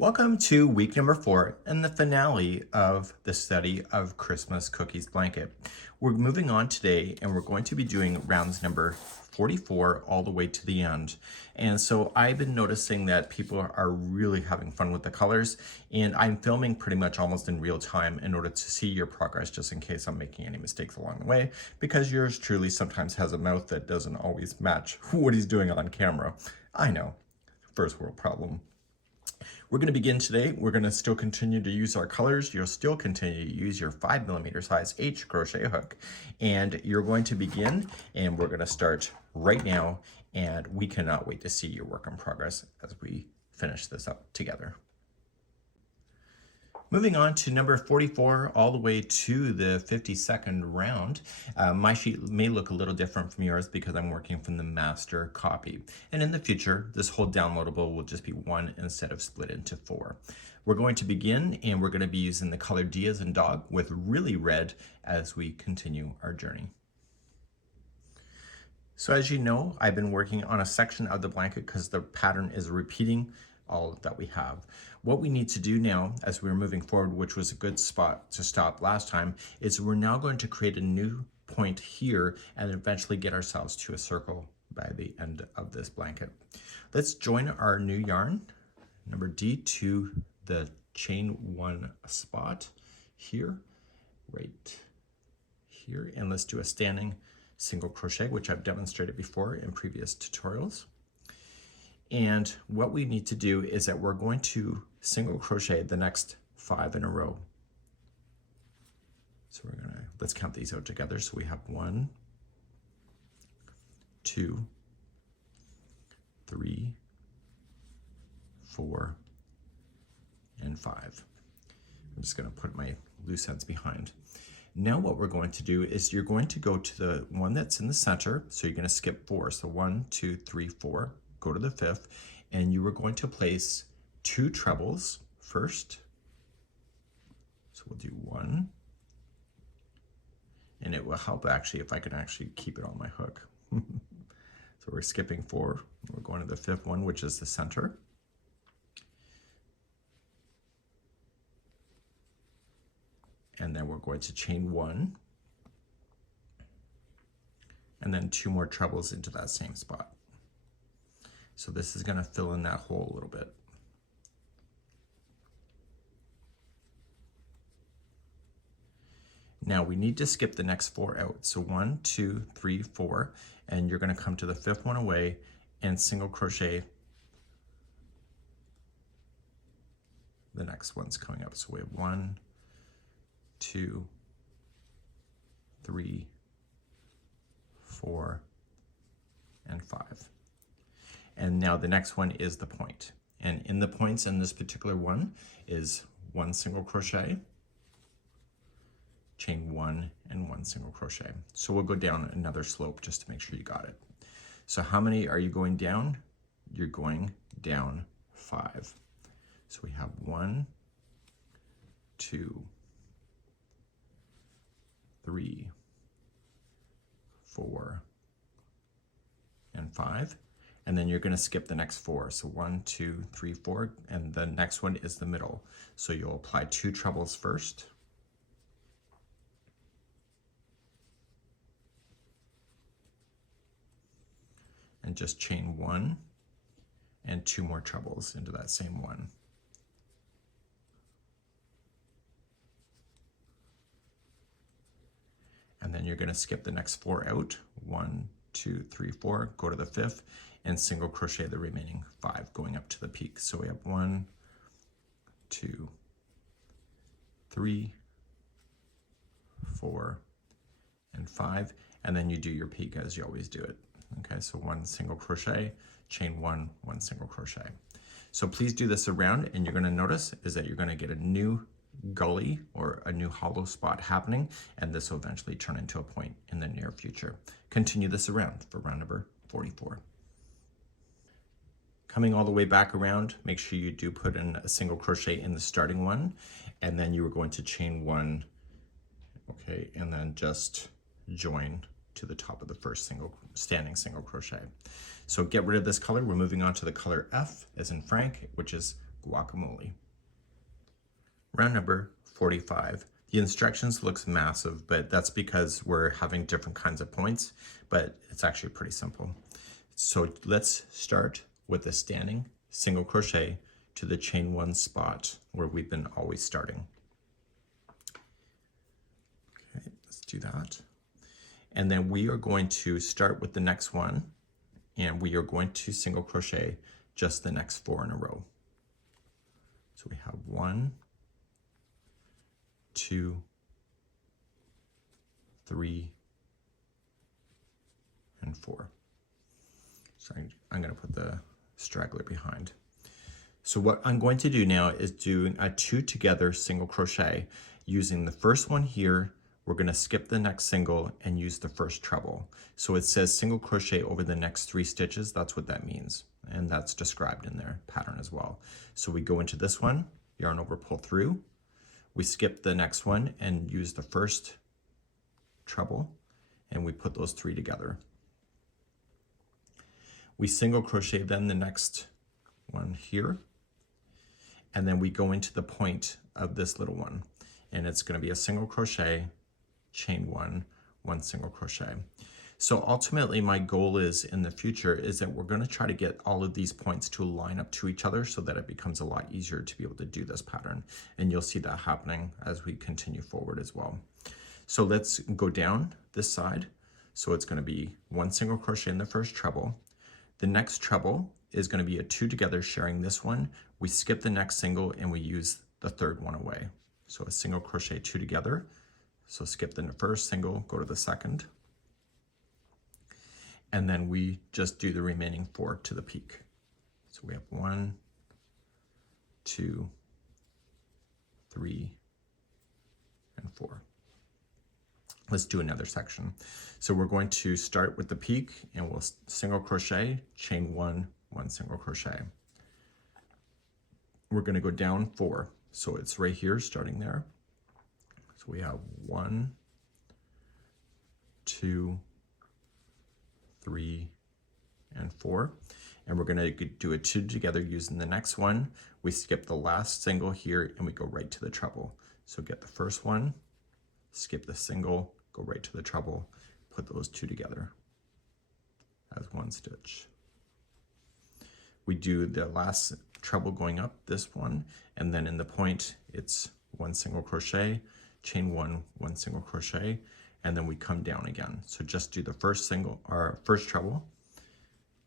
Welcome to week number 4 and the finale of the study of Christmas Cookies Blanket. We're moving on today and we're going to be doing rounds number 44 all the way to the end. And so I've been noticing that people are really having fun with the colors, and I'm filming pretty much almost in real time in order to see your progress, just in case I'm making any mistakes along the way, because yours truly sometimes has a mouth that doesn't always match what he's doing on camera. I know, first world problem. We're going to begin today. We're going to still continue to use our colors. You'll still continue to use your 5mm size H crochet hook. And you're going to begin, and we're going to start right now. And we cannot wait to see your work in progress as we finish this up together. Moving on to number 44 all the way to the 52nd round. My sheet may look a little different from yours because I'm working from the master copy. And in the future, this whole downloadable will just be 1 instead of split into 4. We're going to begin, and we're going to be using the color D as in dog with really red as we continue our journey. So as you know, I've been working on a section of the blanket because the pattern is repeating all that we have. What we need to do now as we're moving forward, which was a good spot to stop last time, is we're now going to create a new point here and eventually get ourselves to a circle by the end of this blanket. Let's join our new yarn, number D, to the chain 1 spot here, right here, and let's do a standing single crochet, which I've demonstrated before in previous tutorials. And what we need to do is that we're going to single crochet the next 5 in a row. So let's count these out together. So we have 1, 2, 3, 4, and 5. I'm just going to put my loose ends behind. Now what we're going to do is you're going to go to the one that's in the center. So you're going to skip 4. So 1, 2, 3, 4. Go to the 5th, and you are going to place 2 trebles first. So we'll do 1, and it will help actually if I can actually keep it on my hook. So we're skipping 4. We're going to the 5th one, which is the center. And then we're going to chain 1, and then 2 more trebles into that same spot. So this is going to fill in that hole a little bit. Now we need to skip the next 4 out. So 1, 2, 3, 4, and you're going to come to the 5th one away and single crochet the next one's coming up. So we have 1, 2, 3, 4, and 5. And now the next one is the point. And in the points in this particular one is 1 single crochet, chain 1, and 1 single crochet. So we'll go down another slope just to make sure you got it. So how many are you going down? You're going down 5. So we have 1, 2, 3, 4, and 5. And then you're going to skip the next 4. So 1, 2, 3, 4, and the next one is the middle. So you'll apply 2 trebles first. And just chain 1 and 2 more trebles into that same one. And then you're going to skip the next 4 out. 1, 2, 3, 4, go to the 5th, and single crochet the remaining 5 going up to the peak. So we have 1, 2, 3, 4, and 5, and then you do your peak as you always do it. Okay, so 1 single crochet, chain 1, 1 single crochet. So please do this around, and you're going to notice is that you're going to get a new gully or a new hollow spot happening, and this will eventually turn into a point in the near future. Continue this around for round number 44. Coming all the way back around, make sure you do put in a single crochet in the starting one, and then you are going to chain 1, okay, and then just join to the top of the first standing single crochet. So get rid of this color. We're moving on to the color F as in Frank, which is guacamole. Round number 45. The instructions looks massive, but that's because we're having different kinds of points, but it's actually pretty simple. So let's start with a standing single crochet to the chain 1 spot where we've been always starting. Okay, let's do that. And then we are going to start with the next one, and we are going to single crochet just the next 4 in a row. So we have 1, 2, 3, and 4. So I'm going to put the straggler behind. So what I'm going to do now is do a 2 together single crochet. Using the first one here, we're going to skip the next single and use the first treble. So it says single crochet over the next 3 stitches. That's what that means. And that's described in their pattern as well. So we go into this one, yarn over, pull through. We skip the next one and use the first treble, and we put those 3 together. We single crochet then the next one here, and then we go into the point of this little one, and it's going to be a single crochet, chain 1, 1 single crochet. So ultimately my goal is in the future is that we're going to try to get all of these points to line up to each other so that it becomes a lot easier to be able to do this pattern, and you'll see that happening as we continue forward as well. So let's go down this side. So it's going to be 1 single crochet in the first treble. The next treble is going to be a 2 together sharing this one. We skip the next single and we use the third one away. So a single crochet 2 together. So skip the first single, go to the second. And then we just do the remaining 4 to the peak. So we have 1, 2, 3, and 4. Let's do another section. So we're going to start with the peak, and we'll single crochet, chain 1, 1 single crochet. We're going to go down 4. So it's right here, starting there. So we have 1, 2, 3, and 4. And we're going to do a 2 together using the next one. We skip the last single here and we go right to the treble. So get the first one, skip the single, go right to the treble, put those 2 together as 1 stitch. We do the last treble going up, this one, and then in the point it's 1 single crochet, chain 1, 1 single crochet, and then we come down again. So just do the first single or first treble.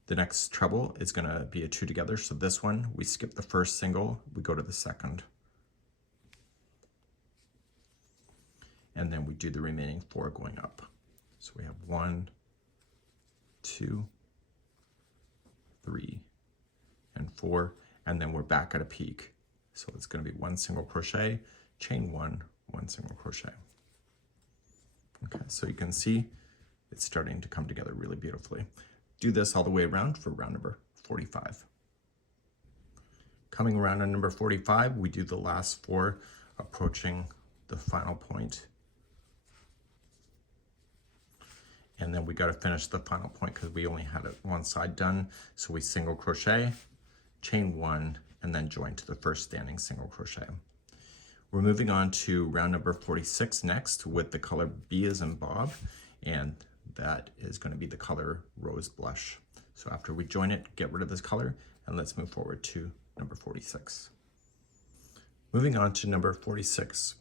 The next treble is going to be a 2 together. So this one, we skip the first single, we go to the second. And then we do the remaining 4 going up. So we have 1, 2, 3, and 4, and then we're back at a peak. So it's going to be 1 single crochet, chain 1, 1 single crochet. Okay, so you can see it's starting to come together really beautifully. Do this all the way around for round number 45. Coming around on number 45, we do the last 4 approaching the final point. And then we got to finish the final point because we only had it one side done. So we single crochet, chain 1, and then join to the first standing single crochet. We're moving on to round number 46 next with the color B as in Bob, and that is going to be the color Rose Blush. So after we join it, get rid of this color, and let's move forward to number 46. Moving on to number 46.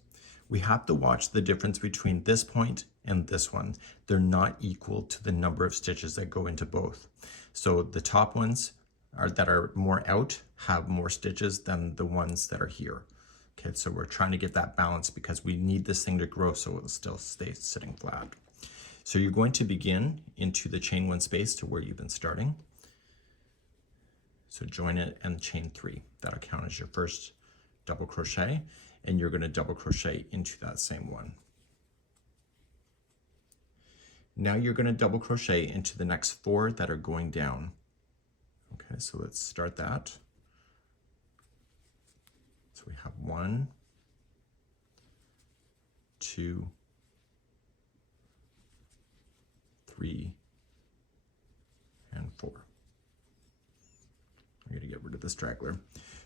We have to watch the difference between this point and this one. They're not equal to the number of stitches that go into both. So the top ones that are more out have more stitches than the ones that are here. Okay, so we're trying to get that balance because we need this thing to grow so it'll still stay sitting flat. So you're going to begin into the chain 1 space to where you've been starting. So join it and chain 3. That'll count as your first double crochet, and you're going to double crochet into that same one. Now you're going to double crochet into the next 4 that are going down. Okay, so let's start that. So we have 1, 2, 3, and 4. I'm going to get rid of the straggler.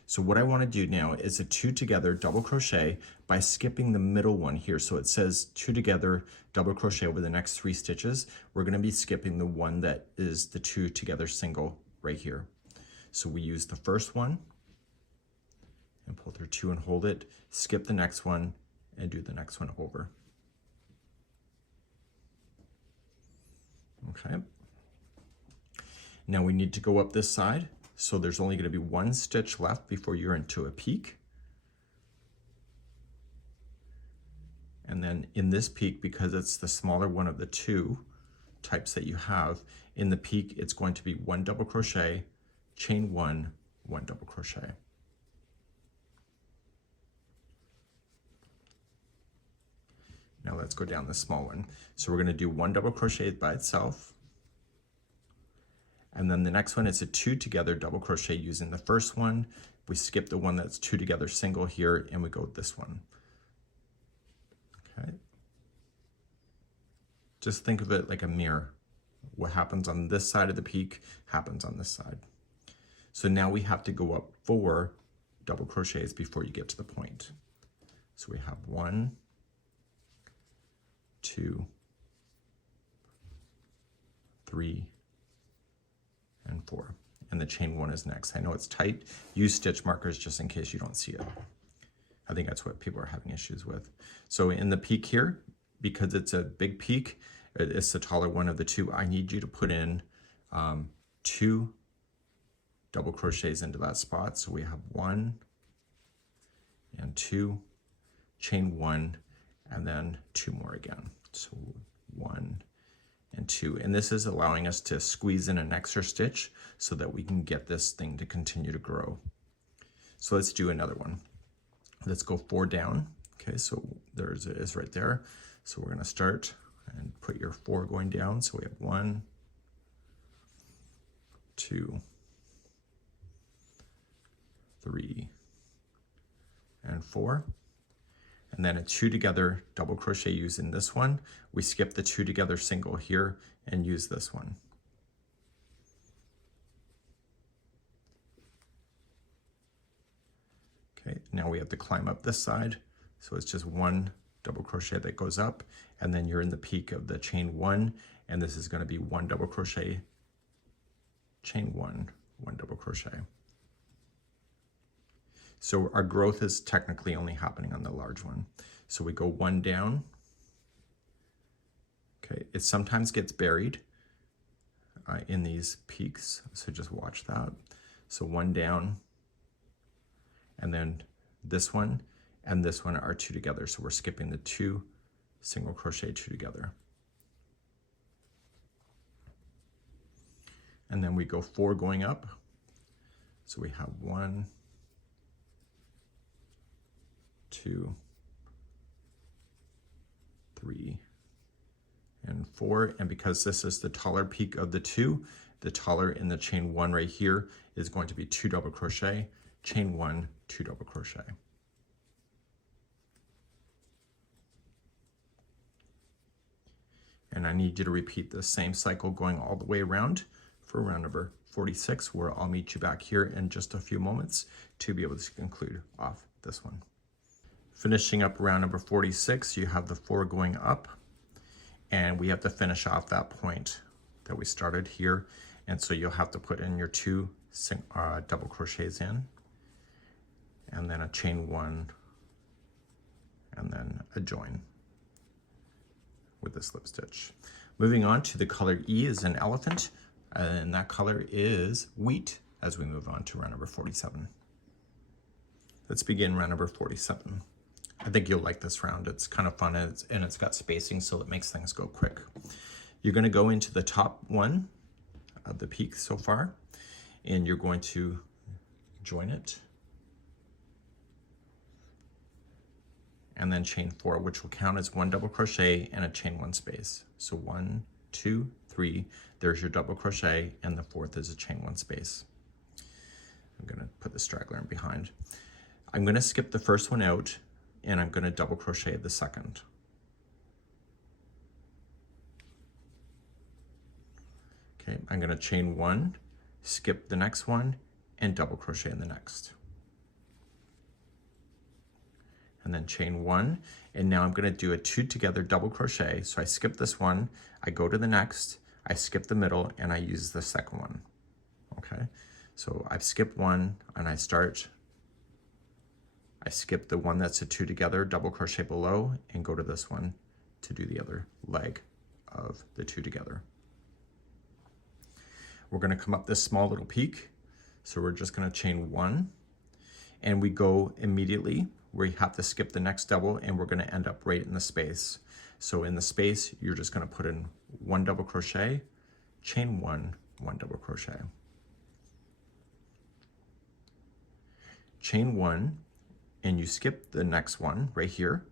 So what I want to do now is a 2 together double crochet by skipping the middle one here. So it says 2 together double crochet over the next 3 stitches. We're going to be skipping the one that is the 2 together single right here. So we use the first one and pull through 2 and hold it, skip the next one and do the next one over. Okay. Now we need to go up this side. So there's only going to be 1 stitch left before you're into a peak. And then in this peak, because it's the smaller one of the 2 types that you have, in the peak it's going to be 1 double crochet, chain 1, 1 double crochet. Now let's go down the small one. So we're going to do 1 double crochet by itself. And then the next one is a 2 together double crochet using the first one. We skip the one that's 2 together single here and we go with this one. Okay. Just think of it like a mirror. What happens on this side of the peak happens on this side. So now we have to go up 4 double crochets before you get to the point. So we have 1, 2, 3, and 4, and the chain 1 is next. I know it's tight. Use stitch markers just in case you don't see it. I think that's what people are having issues with. So in the peak here, because it's a big peak, it's the taller one of the 2, I need you to put in 2 double crochets into that spot. So we have 1 and 2, chain 1, and then 2 more again. So 1 and 2, and this is allowing us to squeeze in an extra stitch so that we can get this thing to continue to grow. So let's do another one. Let's go 4 down. Okay, so there's it is right there. So we're going to start and put your 4 going down. So we have 1, 2, 3, and 4. And then a 2 together double crochet using this one. We skip the 2 together single here and use this one. Okay, now we have to climb up this side. So it's just 1 double crochet that goes up, and then you're in the peak of the chain 1, and this is going to be 1 double crochet, chain 1, 1 double crochet. So our growth is technically only happening on the large one. So we go 1 down. Okay, it sometimes gets buried in these peaks, so just watch that. So 1 down, and then this one and this one are 2 together. So we're skipping the 2 single crochet 2 together. And then we go 4 going up. So we have 1, 2, 3, and 4. And because this is the taller peak of the 2, the taller in the chain 1 right here is going to be 2 double crochet, chain 1, 2 double crochet. And I need you to repeat the same cycle going all the way around for round number 46, where I'll meet you back here in just a few moments to be able to conclude off this one. Finishing up round number 46, you have the 4 going up, and we have to finish off that point that we started here. And so you'll have to put in your 2 double crochets in, and then a chain 1, and then a join with the slip stitch. Moving on to the color E is an elephant, and that color is wheat as we move on to round number 47. Let's begin round number 47. I think you'll like this round. It's kind of fun, and it's got spacing, so it makes things go quick. You're going to go into the top one of the peak so far, and you're going to join it, and then chain 4, which will count as 1 double crochet and a chain 1 space. So 1, 2, 3, there's your double crochet, and the 4th is a chain 1 space. I'm going to put the straggler in behind. I'm going to skip the first one out, and I'm going to double crochet the second. Okay, I'm going to chain 1, skip the next one, and double crochet in the next. and then chain 1, and now I'm going to do a 2 together double crochet. So I skip this one, I go to the next, I skip the middle, and I use the second one. Okay, so I've skipped one and I skip the one that's a 2 together, double crochet below, and go to this one to do the other leg of the 2 together. We're going to come up this small little peak, so we're just going to chain 1, and we go immediately. We have to skip the next double, and we're going to end up right in the space. So in the space, you're just going to put in 1 double crochet, chain 1, 1 double crochet, chain 1, and you skip the next one right here,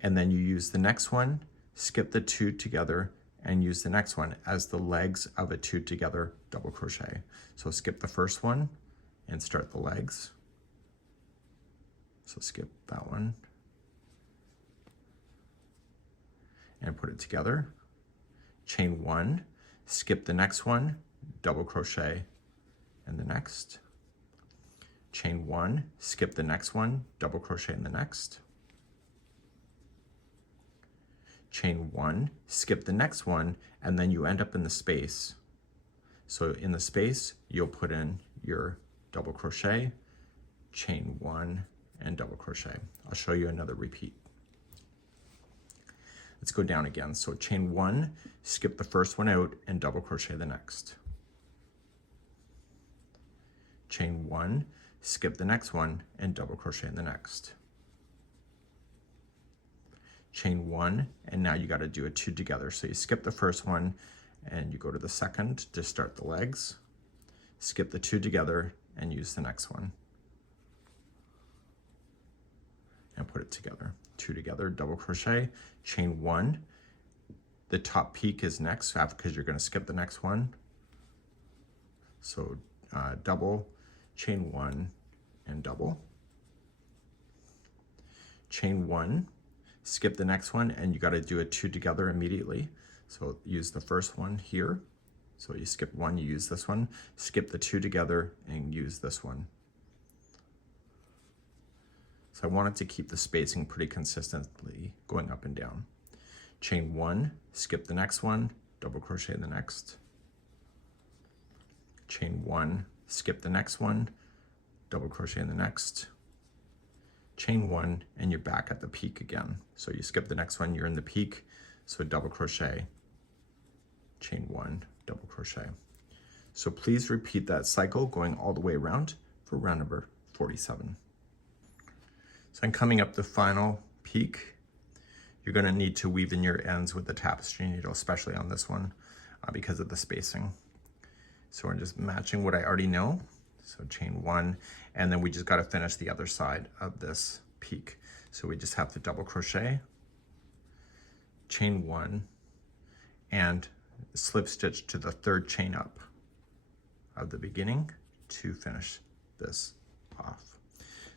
and then you use the next one, skip the 2 together, and use the next one as the legs of a 2 together double crochet. So skip the first one and start the legs. So skip that one and put it together, chain 1, skip the next one, double crochet in the next, chain 1, skip the next one, double crochet in the next, chain 1, skip the next one, and then you end up in the space. So in the space, you'll put in your double crochet, chain 1, and double crochet. I'll show you another repeat. Let's go down again. So chain 1, skip the first one out, and double crochet the next. Chain 1, skip the next one, and double crochet in the next. Chain 1, and now you got to do a 2 together. So you skip the first one, and you go to the second to start the legs, skip the 2 together, and use the next one. And put it together. 2 together, double crochet, chain 1. The top peak is next because you're going to skip the next one. So double, chain 1, and double. Chain 1, skip the next one, and you got to do a 2 together immediately. So use the first one here. So you skip one, you use this one, skip the 2 together, and use this one. So I wanted to keep the spacing pretty consistently going up and down. Chain 1, skip the next one, double crochet the next. Chain 1, skip the next one, double crochet in the next. Chain 1, and you're back at the peak again. So you skip the next one, you're in the peak, so double crochet, chain 1, double crochet. So please repeat that cycle going all the way around for round number 47. So I'm coming up the final peak. You're going to need to weave in your ends with the tapestry needle, especially on this one because of the spacing. So we're just matching what I already know. So chain 1, and then we just got to finish the other side of this peak. So we just have to double crochet, chain 1, and slip stitch to the 3rd chain up of the beginning to finish this off.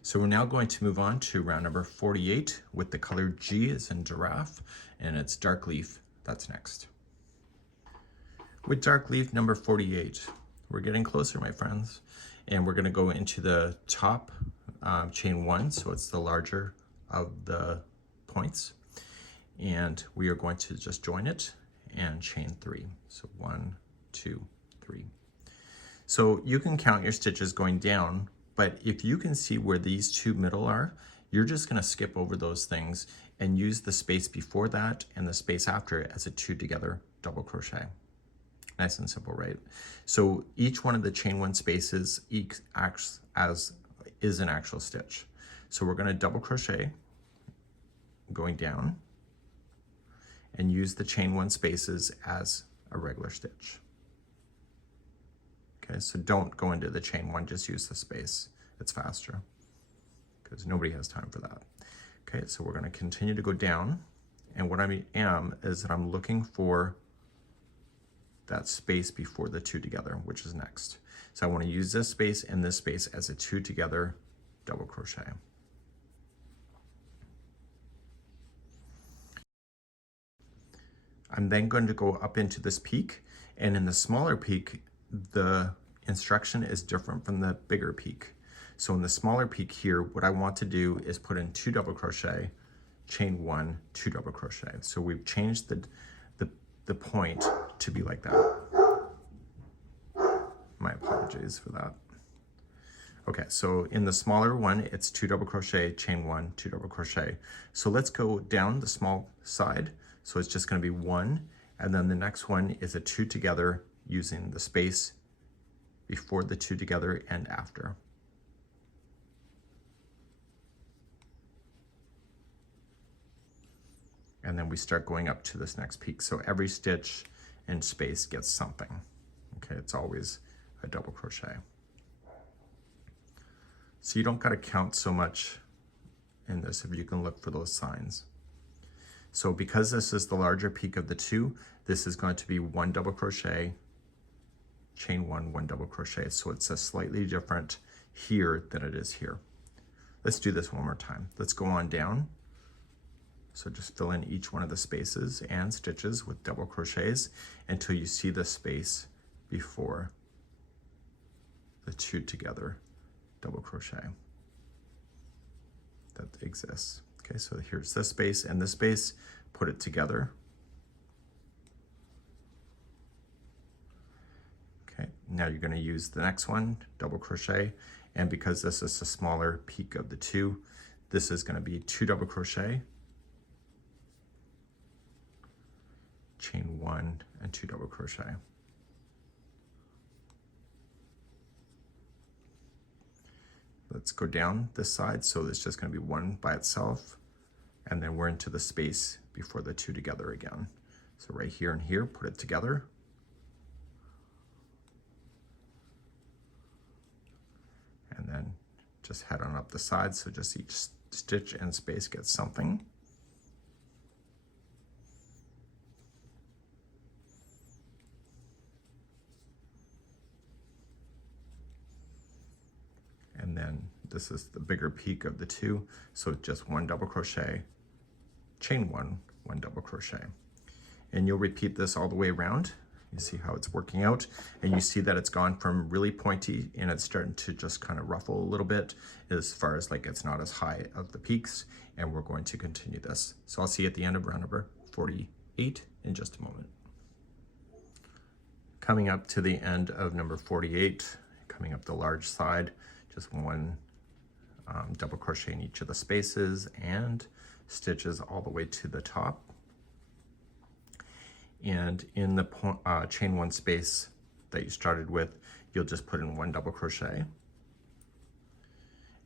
So we're now going to move on to round number 48 with the color G as in giraffe, and it's dark leaf. That's next. With dark leaf number 48, we're getting closer, my friends, and we're going to go into the top chain 1, so it's the larger of the points, and we are going to just join it and chain 3. So 1, 2, 3. So you can count your stitches going down, but if you can see where these 2 middle are, you're just going to skip over those things and use the space before that and the space after it as a 2 together double crochet. Nice and simple, right? So each one of the chain 1 spaces acts as is an actual stitch. So we're going to double crochet going down and use the chain 1 spaces as a regular stitch. Okay, so don't go into the chain 1, just use the space. It's faster because nobody has time for that. Okay, so we're going to continue to go down, and what I am is that I'm looking for that space before the 2 together, which is next. So I want to use this space and this space as a 2 together double crochet. I'm then going to go up into this peak, and in the smaller peak, the instruction is different from the bigger peak. So in the smaller peak here, what I want to do is put in 2 double crochet, chain 1, 2 double crochet. So we've changed the point to be like that. My apologies for that. Okay, so in the smaller one, it's 2 double crochet, chain 1, 2 double crochet. So let's go down the small side. So it's just going to be 1, and then the next one is a 2 together using the space before the 2 together and after. And then we start going up to this next peak. So every stitch and space gets something. Okay, it's always a double crochet. So you don't got to count so much in this if you can look for those signs. So because this is the larger peak of the 2, this is going to be 1 double crochet, chain 1, 1 double crochet. So it's a slightly different here than it is here. Let's do this one more time. Let's go on down. So just fill in each one of the spaces and stitches with double crochets until you see the space before the 2 together double crochet that exists. Okay, so here's this space and this space, put it together. Okay, now you're going to use the next one, double crochet, and because this is a smaller peak of the 2, this is going to be 2 double crochet, chain 1 and 2 double crochet. Let's go down this side, so it's just going to be 1 by itself, and then we're into the space before the 2 together again. So right here and here, put it together. And then just head on up the side, so just each stitch and space gets something. And then this is the bigger peak of the 2, so just 1 double crochet, chain 1, 1 double crochet. And you'll repeat this all the way around. You see how it's working out, and you see that it's gone from really pointy and it's starting to just kind of ruffle a little bit as far as like it's not as high of the peaks, and we're going to continue this. So I'll see you at the end of round number 48 in just a moment. Coming up to the end of number 48, coming up the large side, just 1 double crochet in each of the spaces and stitches all the way to the top. And in the chain 1 space that you started with, you'll just put in 1 double crochet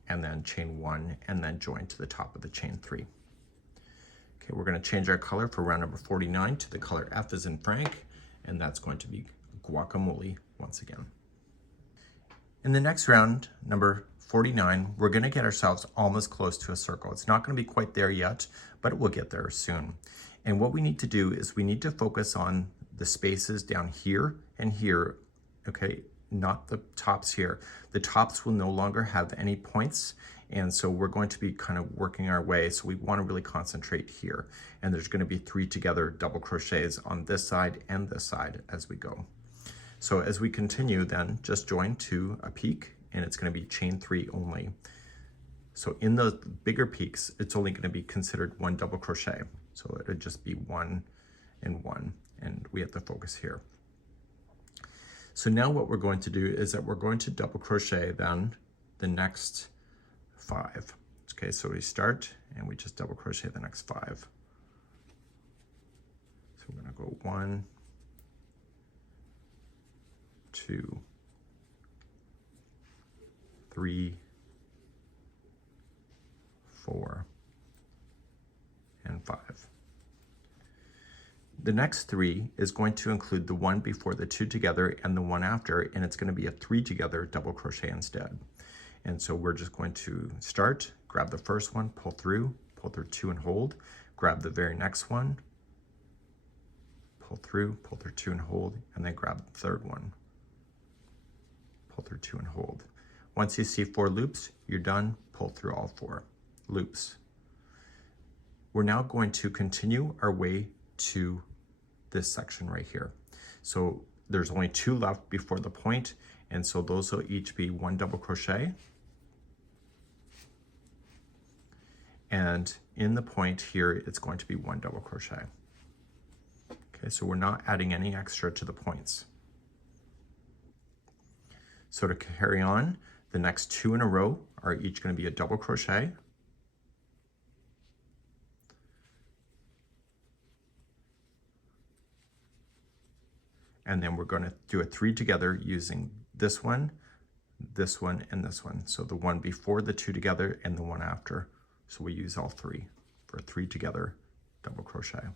and then chain 1 and then join to the top of the chain 3. Okay, we're going to change our color for round number 49 to the color F as in Frank, and that's going to be guacamole once again. In the next round, number 49, we're going to get ourselves almost close to a circle. It's not going to be quite there yet, but we'll get there soon. And what we need to do is we need to focus on the spaces down here and here, okay, not the tops here. The tops will no longer have any points, and so we're going to be kind of working our way, so we want to really concentrate here. And there's going to be 3 together double crochets on this side and this side as we go. So as we continue, then just join to a peak, and it's going to be chain 3 only. So in those bigger peaks, it's only going to be considered 1 double crochet. So it would just be 1 and 1, and we have to focus here. So now what we're going to do is that we're going to double crochet then the next 5. Okay, so we start and we just double crochet the next 5. So we're going to go 1, 2, 3, 4, and 5. The next 3 is going to include the 1 before the 2 together and the 1 after, and it's going to be a 3 together double crochet instead. And so we're just going to start, grab the first one, pull through 2 and hold, grab the very next one, pull through 2 and hold, and then grab the third one, pull through 2 and hold. Once you see 4 loops, you're done, pull through all 4 loops. We're now going to continue our way to this section right here. So there's only 2 left before the point, and so those will each be 1 double crochet, And in the point here, it's going to be 1 double crochet. Okay, so we're not adding any extra to the points. So to carry on, the next 2 in a row are each going to be a double crochet. And then we're going to do a 3 together using this one, and this one. So the one before the 2 together and the one after. So we use all 3 for a 3 together double crochet.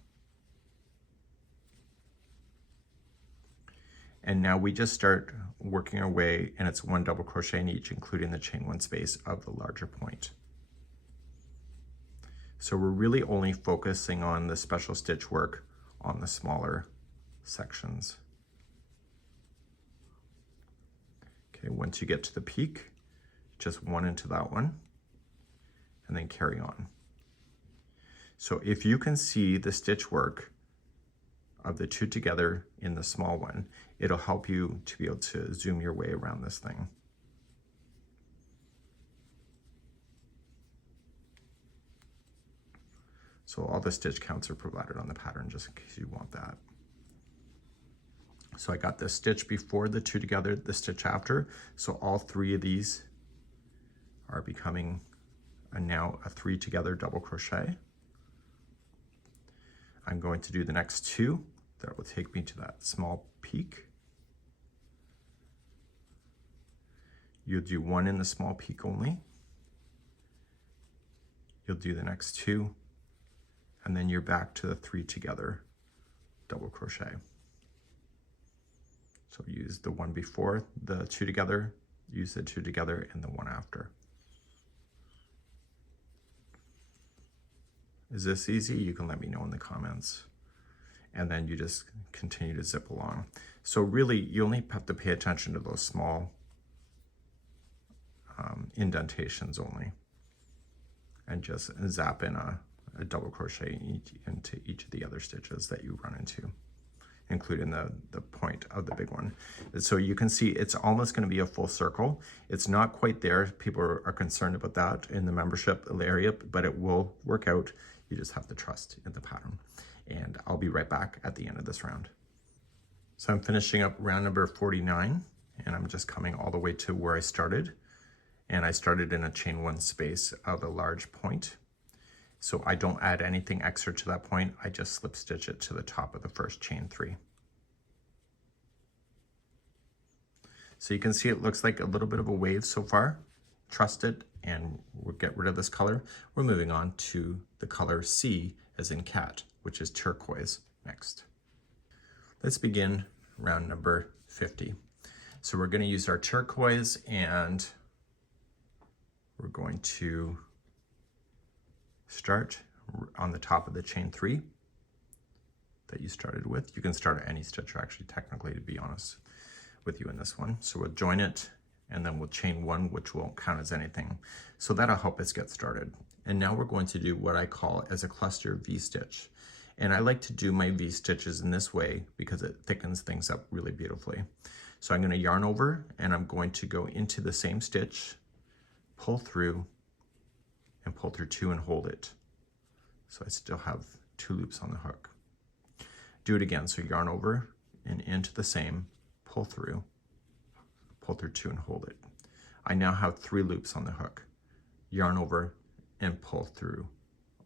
And now we just start working our way, and it's 1 double crochet in each, including the chain 1 space of the larger point. So we're really only focusing on the special stitch work on the smaller sections. Okay, once you get to the peak, just 1 into that one, and then carry on. So if you can see the stitch work of the 2 together in the small one, it'll help you to be able to zoom your way around this thing. So all the stitch counts are provided on the pattern, just in case you want that. So I got the stitch before the 2 together, the stitch after. So all 3 of these are becoming now a 3 together double crochet. I'm going to do the next 2. That will take me to that small peak. You'll do 1 in the small peak only. You'll do the next 2, and then you're back to the 3 together double crochet. So use the one before the 2 together, use the 2 together, and the one after. Is this easy? You can let me know in the comments. And then you just continue to zip along. So really, you only have to pay attention to those small indentations only, and just zap in a double crochet into each of the other stitches that you run into, including the point of the big one. So you can see it's almost going to be a full circle. It's not quite there. People are concerned about that in the membership area, but it will work out. You just have to trust in the pattern. And I'll be right back at the end of this round. So I'm finishing up round number 49, and I'm just coming all the way to where I started. And I started in a chain 1 space of a large point. So I don't add anything extra to that point. I just slip stitch it to the top of the first chain 3. So you can see it looks like a little bit of a wave so far. Trust it, and we'll get rid of this color. We're moving on to the color C as in cat, which is turquoise next. Let's begin round number 50. So we're going to use our turquoise, and we're going to start on the top of the chain 3 that you started with. You can start at any stitch, actually, technically, to be honest with you in this one. So we'll join it, and then we'll chain 1, which won't count as anything. So that'll help us get started. And now we're going to do what I call as a cluster V-stitch. And I like to do my V-stitches in this way because it thickens things up really beautifully. So I'm going to yarn over, and I'm going to go into the same stitch, pull through, and pull through 2 and hold it. So I still have 2 loops on the hook. Do it again. So yarn over and into the same, pull through 2 and hold it. I now have 3 loops on the hook. Yarn over and pull through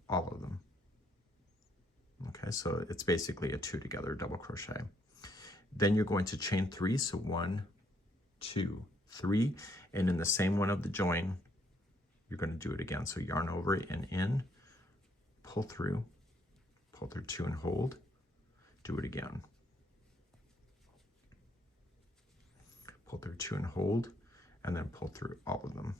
all of them. Okay, so it's basically a 2 together double crochet. Then you're going to chain 3, so 1, 2, 3, and in the same one of the join, you're going to do it again. So yarn over and in, pull through 2 and hold, do it again. Pull through 2 and hold, and then pull through all of them.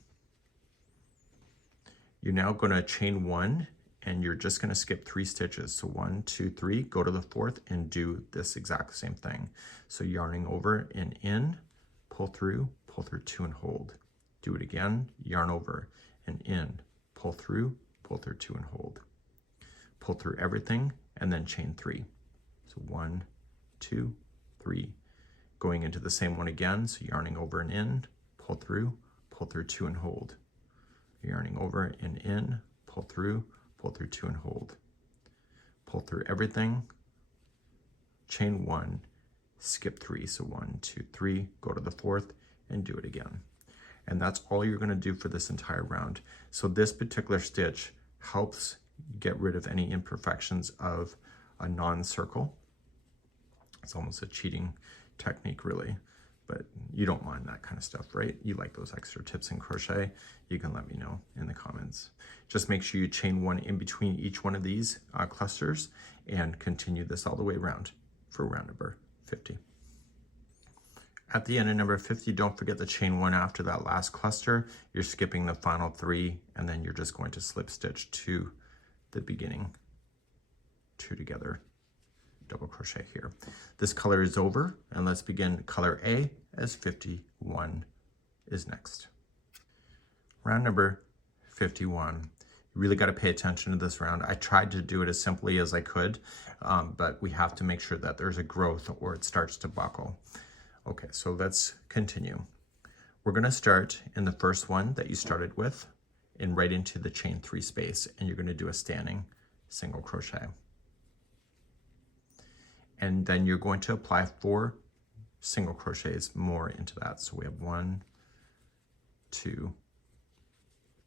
You're now going to chain 1, and you're just going to skip 3 stitches. So 1, 2, 3, go to the 4th and do this exact same thing. So yarning over and in, pull through 2 and hold. Do it again, yarn over and in, pull through 2 and hold. Pull through everything and then chain 3. So 1, 2, 3. Going into the same one again, so yarning over and in, pull through 2 and hold. Yarning over and in, pull pull through 2 and hold. Pull through everything, chain 1, skip 3. So 1, 2, 3, go to the 4th and do it again. And that's all you're going to do for this entire round. So this particular stitch helps get rid of any imperfections of a non-circle. It's almost a cheating technique, really, but you don't mind that kind of stuff, right? You like those extra tips in crochet, you can let me know in the comments. Just make sure you chain 1 in between each one of these clusters and continue this all the way around for round number 50. At the end of number 50, don't forget to chain 1 after that last cluster. You're skipping the final 3, and then you're just going to slip stitch to the beginning 2 together, double crochet here. This color is over, and let's begin color A as 51 is next. Round number 51. You really got to pay attention to this round. I tried to do it as simply as I could, but we have to make sure that there's a growth or it starts to buckle. Okay, so let's continue. We're going to start in the first one that you started with and right into the chain 3 space, and you're going to do a standing single crochet. And then you're going to apply 4 single crochets more into that. So we have 1, 2,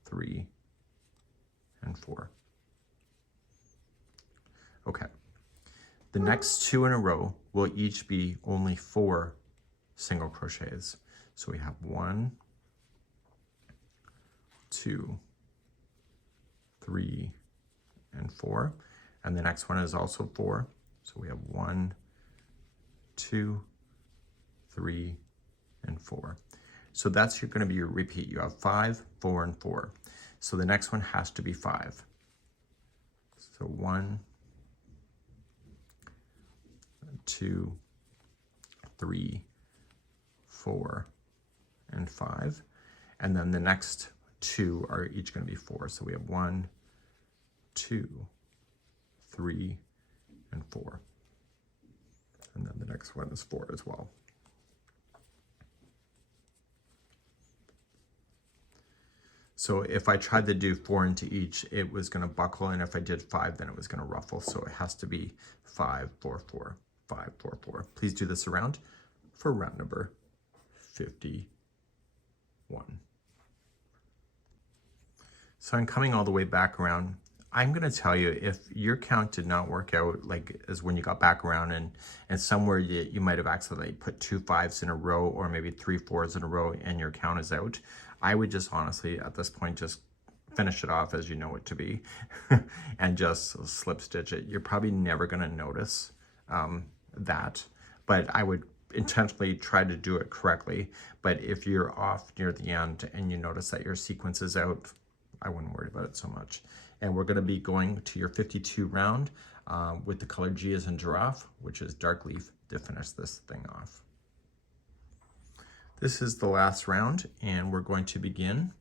3, and 4. Okay. The next 2 in a row will each be only 4 single crochets. So we have 1, 2, 3, and 4. And the next one is also 4. So we have 1, 2, 3, and 4. So that's going to be your repeat. You have 5, 4, and 4. So the next one has to be 5. So 1, 2, 3, 4, and 5. And then the next 2 are each going to be 4. So we have 1, 2, 3, and 4. And then the next one is 4 as well. So if I tried to do 4 into each, it was going to buckle, and if I did 5, then it was going to ruffle. So it has to be 5, 4, 4, 5, 4, 4. Please do this around for round number 51. So I'm coming all the way back around. I'm going to tell you, if your count did not work out, like as when you got back around and somewhere you might have accidentally put 2 5s in a row or maybe 3 4s in a row and your count is out, I would just honestly at this point just finish it off as you know it to be and just slip stitch it. You're probably never going to notice that, but I would intentionally try to do it correctly. But if you're off near the end and you notice that your sequence is out, I wouldn't worry about it so much. And we're going to be going to your 52 round with the color G as in giraffe, which is dark leaf, to finish this thing off. This is the last round, and we're going to begin.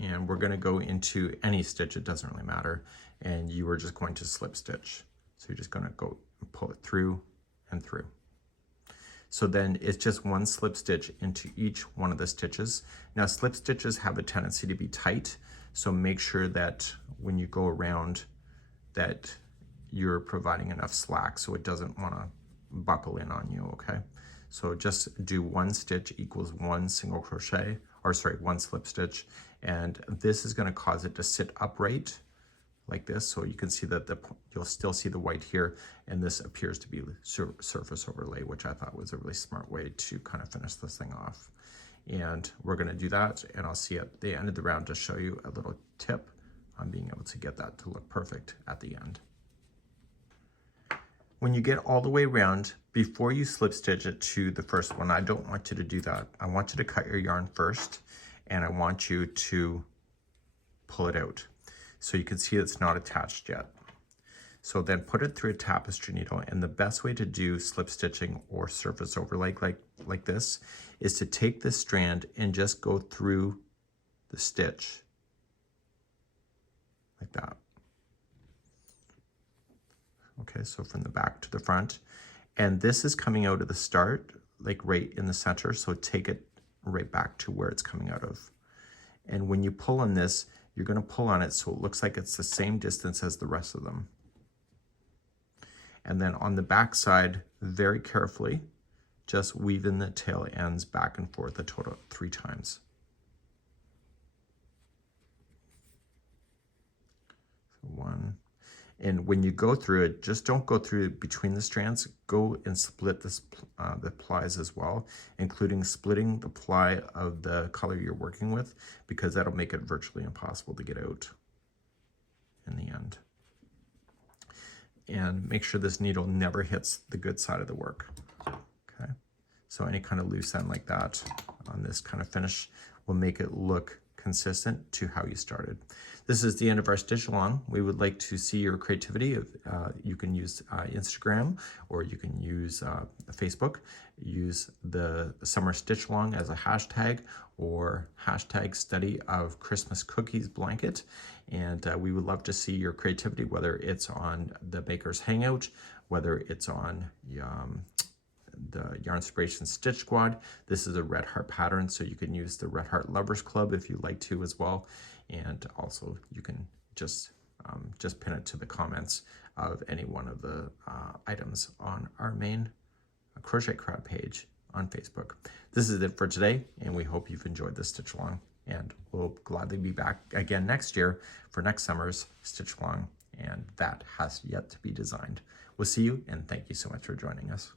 And we're going to go into any stitch, it doesn't really matter. And you are just going to slip stitch. So you're just going to go pull it through and through. So then it's just 1 slip stitch into each one of the stitches. Now slip stitches have a tendency to be tight, so make sure that when you go around that you're providing enough slack so it doesn't want to buckle in on you, okay? So just do 1 stitch equals 1 single crochet, or sorry, 1 slip stitch, and this is going to cause it to sit upright like this, so you can see that you'll still see the white here, and this appears to be surface overlay, which I thought was a really smart way to kind of finish this thing off. And we're going to do that, and I'll see at the end of the round to show you a little tip on being able to get that to look perfect at the end. When you get all the way around, before you slip stitch it to the first one, I don't want you to do that. I want you to cut your yarn first, and I want you to pull it out. So you can see it's not attached yet. So then put it through a tapestry needle, and the best way to do slip stitching or surface overlay like this is to take this strand and just go through the stitch like that. Okay, so from the back to the front, and this is coming out of the start, like right in the center, so take it right back to where it's coming out of. And when you pull on this, you're going to pull on it so it looks like it's the same distance as the rest of them. And then on the back side, very carefully, just weave in the tail ends back and forth a total of 3 times. So 1. And when you go through it, just don't go through between the strands. Go and split this, the plies as well, including splitting the ply of the color you're working with, because that'll make it virtually impossible to get out in the end. And make sure this needle never hits the good side of the work. Okay, so any kind of loose end like that on this kind of finish will make it look consistent to how you started. This is the end of our stitch along. We would like to see your creativity. You can use Instagram, or you can use Facebook. Use the summer stitch along as a hashtag, or hashtag study of Christmas cookies blanket. And we would love to see your creativity, whether it's on the Baker's Hangout, whether it's on the Yarnspirations Stitch Squad. This is a Red Heart pattern, so you can use the Red Heart Lovers Club if you like to as well. And also you can just pin it to the comments of any one of the items on our main Crochet Crowd page on Facebook. This is it for today, and we hope you've enjoyed this stitch along. And we'll gladly be back again next year for next summer's stitch along, and that has yet to be designed. We'll see you, and thank you so much for joining us.